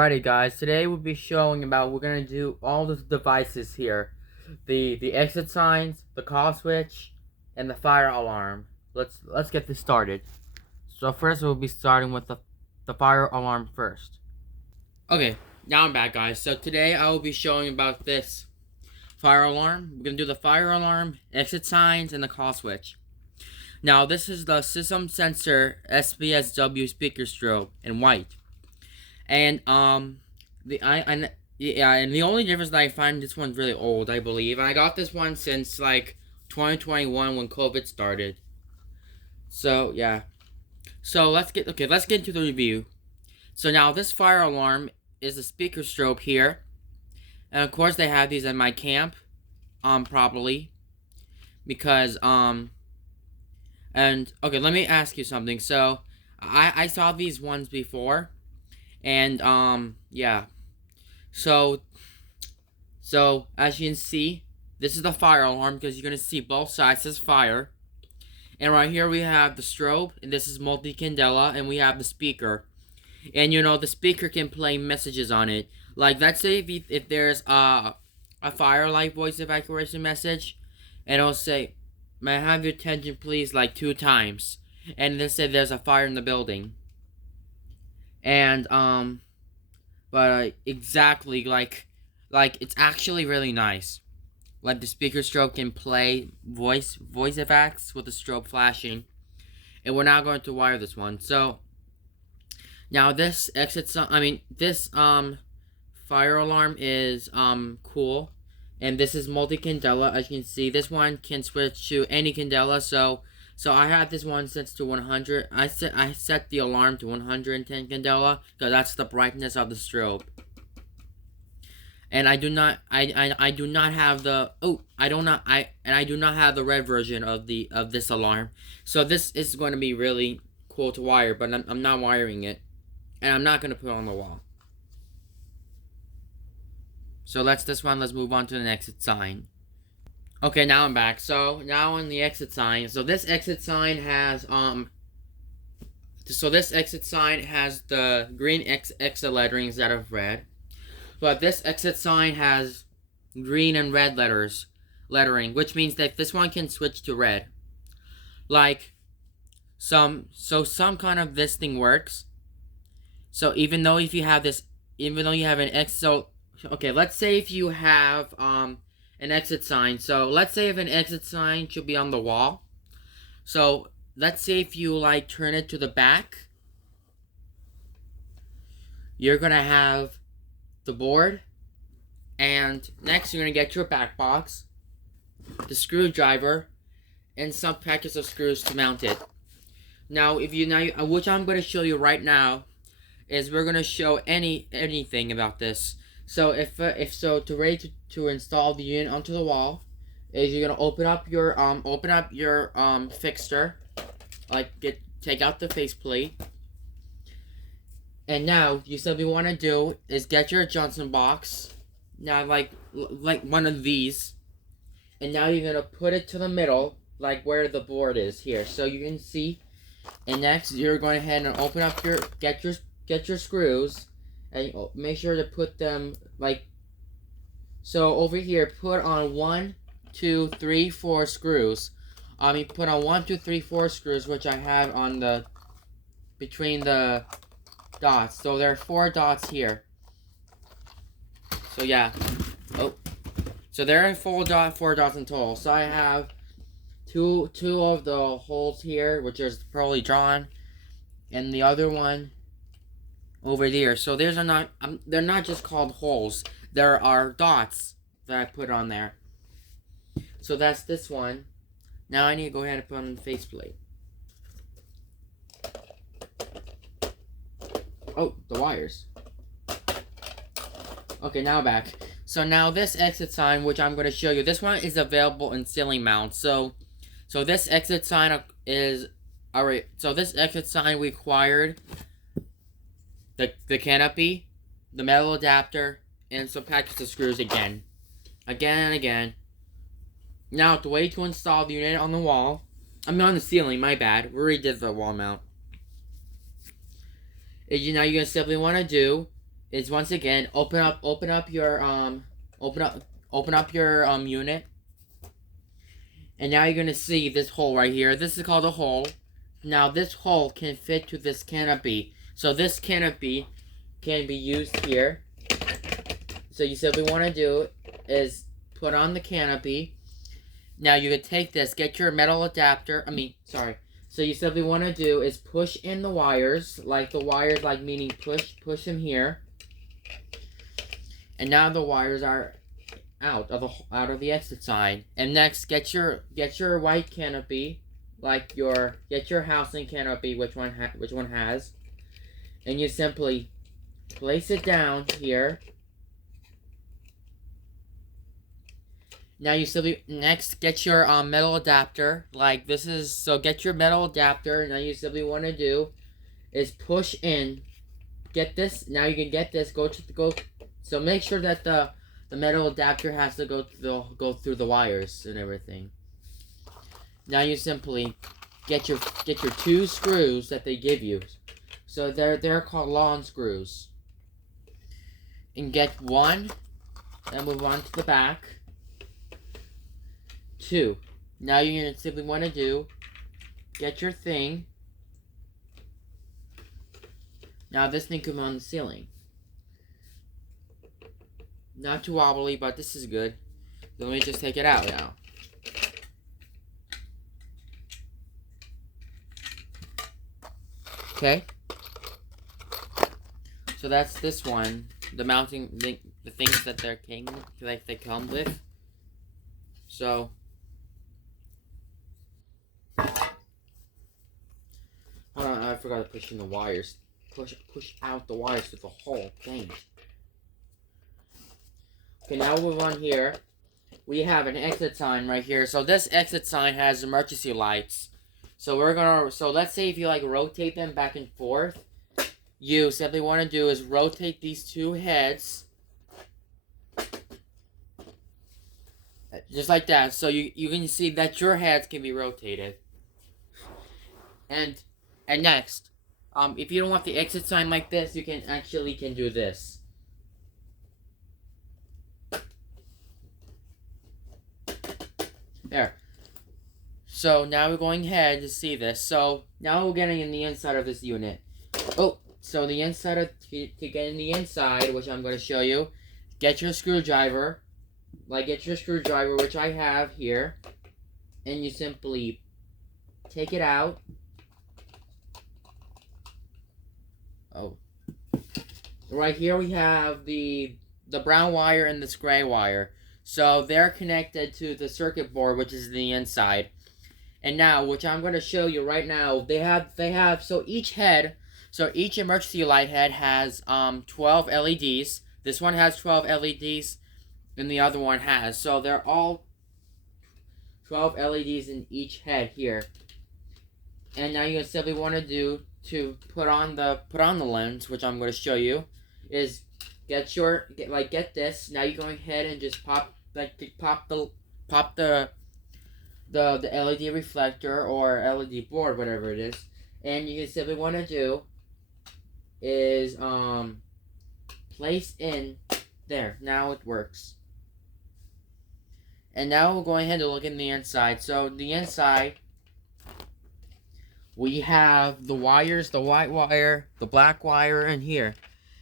Alrighty guys, today we'll be showing about we're gonna do all the devices here. The exit signs, the call switch, and the fire alarm. Let's get this started. So first we'll be starting with the fire alarm first. Okay, now I'm back guys. So today I will be showing about this fire alarm. We're gonna do the fire alarm, exit signs, and the call switch. Now this is the system sensor SPSW speaker strobe in white. And the only difference that I find, this one's really old, I believe. And I got this one since like 2021 when COVID started. So yeah. So let's get into the review. So now this fire alarm is a speaker strobe here. And of course they have these in my camp probably because and okay, let me ask you something. So I saw these ones before. And yeah. So as you can see, this is the fire alarm because you're gonna see both sides says fire. And right here we have the strobe, and this is multi-candela, and we have the speaker. And you know the speaker can play messages on it. Like let's say if there's a fire light voice evacuation message, and it'll say, "May I have your attention please," like 2 times. And then say there's a fire in the building. And but exactly like it's actually really nice. Like the speaker strobe can play voice effects with the strobe flashing. And we're now going to wire this one. So now this fire alarm is cool. And this is multi-candela. As you can see, this one can switch to any candela. So I had this one set to 100. I set the alarm to 110 candela because that's the brightness of the strobe. And I do not have the I do not have the red version of this alarm. So this is going to be really cool to wire, but I'm not wiring it, and I'm not going to put it on the wall. So let's move on to the exit sign. Okay, now I'm back. So now on the exit sign. So this exit sign has the green exit lettering instead of red. But this exit sign has green and red lettering, which means that this one can switch to red. Like some kind of this thing works. So even though you have an exit, okay, let's say if you have an exit sign. So let's say if an exit sign should be on the wall. So let's say if you like turn it to the back, you're gonna have the board, and next you're gonna get your back box, the screwdriver, and some packets of screws to mount it. Now which I'm gonna show you right now is we're gonna show anything about this. So to install the unit onto the wall, is you're gonna open up your fixture, take out the faceplate, and now you simply want to do is get your Johnson box, now like one of these, and now you're gonna put it to the middle, like where the board is here, so you can see. And next you're going ahead and open up get your screws. And make sure to put them so over here. Put on 1, 2, 3, 4 screws. Put on 1, 2, 3, 4 screws, which I have on between the dots. So there are 4 dots here. So yeah. So there are 4 dots in total. So I have two of the holes here, which is probably drawn, and the other one over there. So they're not just called holes. There are dots that I put on there. So that's this one. Now I need to go ahead and put on the faceplate. Oh, the wires. Okay, now back. So now this exit sign, which I'm going to show you, this one is available in ceiling mount. So this exit sign is alright. So this exit sign required the canopy, the metal adapter, and some packets of screws again and again. Now the way to install the unit on the wall, on the ceiling, my bad, we already did the wall mount. Now you're going to simply want to do is once again open up your unit, and now you're gonna see this hole right here. This is called a hole. Now this hole can fit to this canopy, so this canopy can be used here. So you simply want to do is put on the canopy. Now you can take this, get your metal adapter. So you simply want to do is push in the wires, like meaning push them here. And now the wires are out of the exit sign. And next, get your white canopy, get your housing canopy, which one has, and you simply place it down here. Now you simply next get your metal adapter, like this is, so get your metal adapter. Now you simply want to do is push in, get this. Now you can get this. So make sure that the metal adapter has to go through the wires and everything. Now you simply get your 2 screws that they give you. So they're called lawn screws. And get 1, and move on to the back. 2. Now you're gonna simply want to do get your thing. Now this thing can go on the ceiling. Not too wobbly, but this is good. So let me just take it out now. Okay. So that's this one. The mounting, the things that they come with. So. Hold on, I forgot to push in the wires. Push out the wires through the whole thing. Okay, now we'll move on here. We have an exit sign right here. So this exit sign has emergency lights. So let's say if you rotate them back and forth, you simply want to do is rotate these 2 heads. Just like that. So you can see that your heads can be rotated. And next, if you don't want the exit sign like this, you can do this. There. So now we're going ahead to see this. So now we're getting in the inside of this unit. Oh, so the inside to get in the inside, which I'm going to show you, get your screwdriver. Get your screwdriver, which I have here, and you simply take it out. Oh. Right here we have the brown wire and this gray wire. So they're connected to the circuit board, which is the inside. And now, which I'm going to show you right now, they have so each emergency light head has 12 LEDs. This one has 12 LEDs, and the other one has. So they're all 12 LEDs in each head here. And now you simply want to do to put on the lens, which I'm going to show you, is get this. Now you're going ahead and just pop the LED reflector or LED board, whatever it is, and you simply want to do is place in there. Now it works. And now we're going ahead to look in the inside. So the inside, we have the wires, the white wire, the black wire, and here,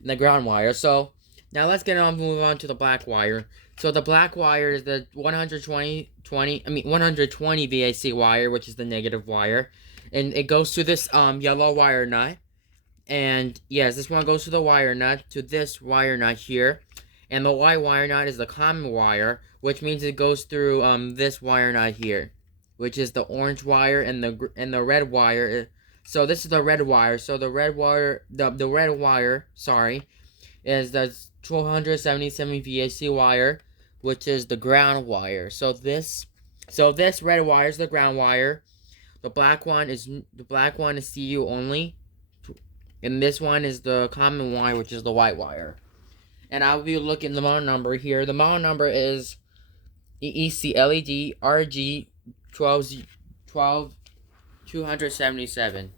and the ground wire. So now let's move on to the black wire. So the black wire is the 120 VAC wire, which is the negative wire, and it goes to this yellow wire nut. And yes, this one goes to the wire nut, to this wire nut here, and the white wire nut is the common wire, which means it goes through this wire nut here, which is the orange wire, and the red wire. So this is the red wire. So the red wire, the red wire, sorry, is the 277 VAC wire, which is the ground wire. So this red wire is the ground wire. The black one is CU only, and this one is the common wire, which is the white wire. And I'll be looking the model number here. The model number is EEC LED RG 277.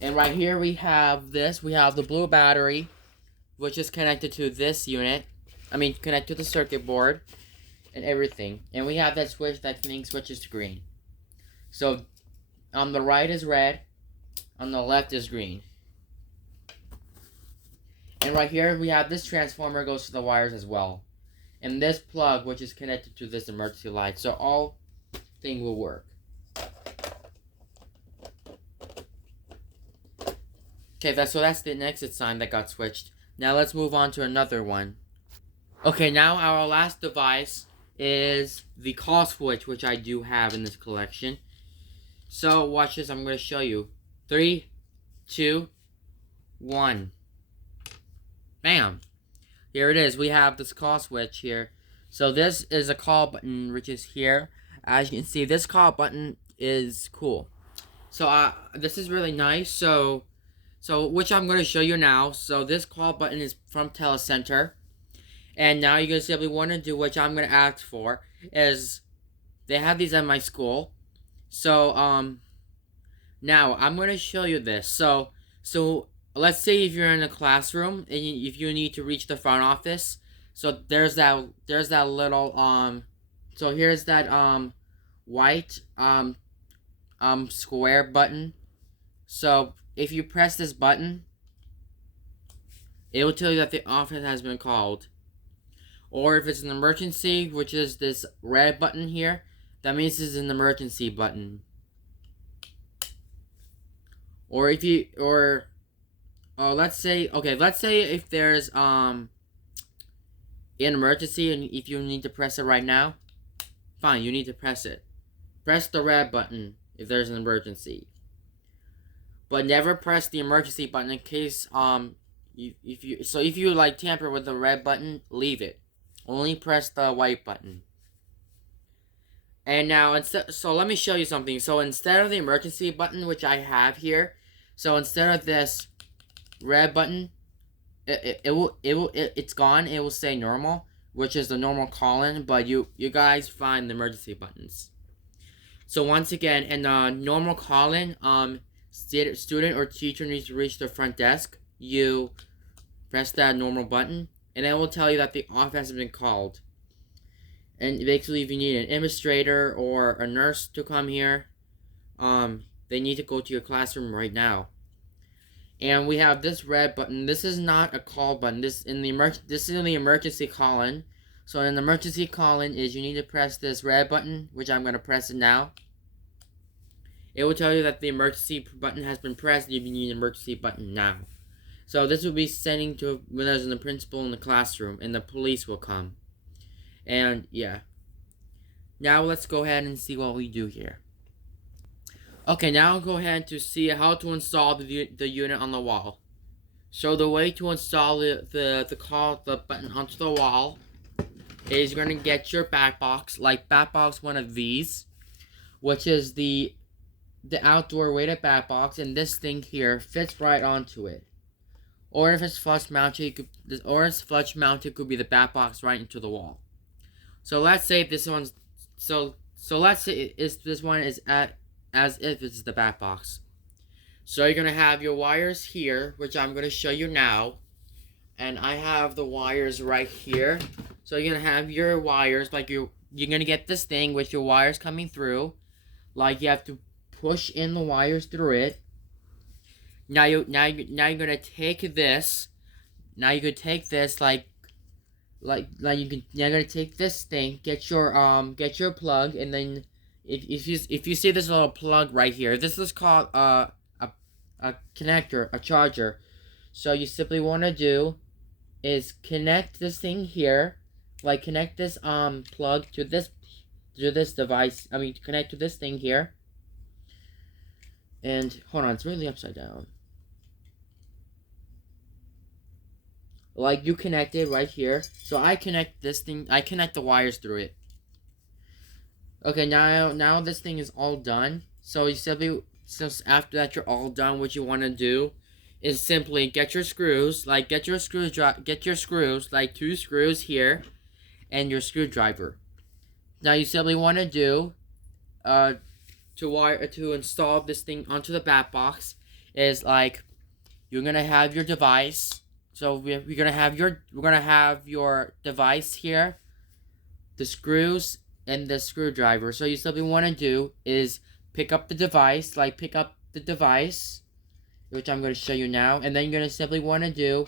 And right here we have this. We have the blue battery, which is connected to this unit. Connected to the circuit board and everything. And we have that switch that thing switches to green. So on the right is red, on the left is green. And right here we have this transformer goes to the wires as well. And this plug, which is connected to this emergency light. So all thing will work. Okay, that's the exit sign that got switched. Now let's move on to another one. Okay, now our last device is the call switch, which I do have in this collection. So watch this, I'm going to show you. 3, 2, 1. Bam! Here it is. We have this call switch here. So this is a call button, which is here. As you can see, this call button is cool. So this is really nice. So which I'm going to show you now. So this call button is from Telecenter. And now you're going to simply want to do, which I'm going to ask for, is they have these at my school. So now I'm going to show you this. So let's say if you're in a classroom and if you need to reach the front office, so there's that little so here's that white square button. So if you press this button, it will tell you that the office has been called. Or if it's an emergency, which is this red button here, that means it's an emergency button. Or if you let's say if there's an emergency and if you need to press it right now, fine, you need to press it. Press the red button if there's an emergency. But never press the emergency button in case if you like tamper with the red button, leave it. Only press the white button. And now so let me show you something. So instead of the emergency button, which I have here, so instead of this red button, it's gone. It will say normal, which is the normal call-in, but you guys find the emergency buttons. So once again, in the normal call-in, student or teacher needs to reach the front desk, you press that normal button, and it will tell you that the office has been called. And basically, if you need an administrator or a nurse to come here, they need to go to your classroom right now. And we have this red button. This is not a call button. This is in the emergency call-in. So an emergency call-in is you need to press this red button, which I'm going to press it now. It will tell you that the emergency button has been pressed if you need an emergency button now. So this will be sending to when there's the principal in the classroom and the police will come. And yeah. Now let's go ahead and see what we do here. Okay, now go ahead to see how to install the unit on the wall. So the way to install the button onto the wall is you're going to get your back box, like back box one of these, which is the outdoor weighted back box, and this thing here fits right onto it. Or if it's flush mounted, it could be the back box right into the wall. So let's say this one's let's say this one is as if it's the back box. So you're gonna have your wires here, which I'm gonna show you now, and I have the wires right here. So you're gonna have your wires like you're gonna get this thing with your wires coming through, like you have to push in the wires through it. Now you're gonna take this. Now you could take this you're gonna take this thing, get your plug, and then if you see this little plug right here, this is called a connector, a charger. So you simply want to do is connect this thing here, like connect this plug to this device. Connect to this thing here. And hold on, it's really upside down. Like you connect it right here. So I connect this thing. I connect the wires through it. Okay, now this thing is all done. So after that you're all done, what you want to do is simply get your screws, like get your screws, like 2 screws here, and your screwdriver. Now you simply want to do to install this thing onto the back box is like you're gonna have your device So we're gonna have your device here, the screws and the screwdriver. So you simply want to do is pick up the device, which I'm going to show you now, and then you're going to simply want to do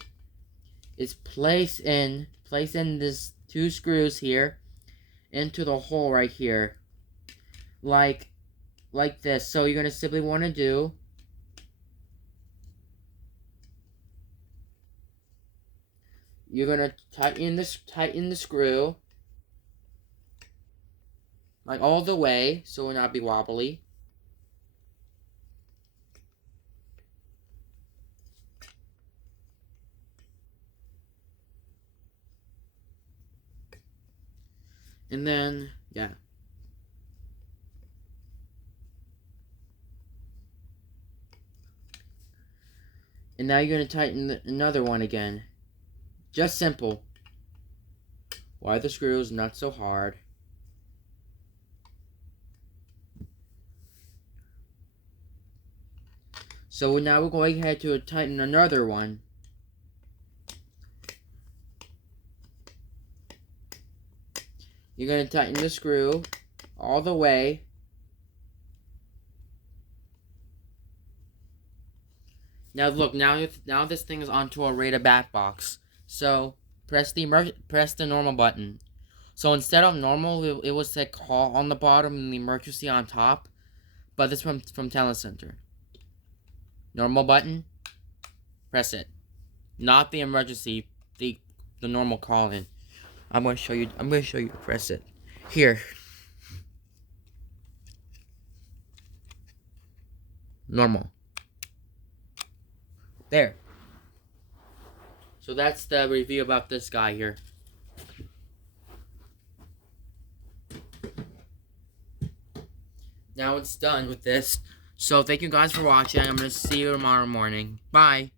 is place in this two screws here into the hole right here, like this. So you're going to simply want to do you're going to tighten the screw like all the way so it will not be wobbly. And then, yeah. And now you're going to tighten another one again. Just simple. Why the screws? Not so hard. So now we're going ahead to tighten another one. You're going to tighten the screw all the way. Now look, now this thing is onto a Raider bat box. So press the normal button. So instead of normal, it was say call on the bottom and the emergency on top. But this from Telecenter. Normal button, press it. Not the emergency, the normal call in. I'm going to show you. Press it. Here. Normal. There. So that's the review about this guy here. Now it's done with this. So thank you guys for watching. I'm going to see you tomorrow morning. Bye.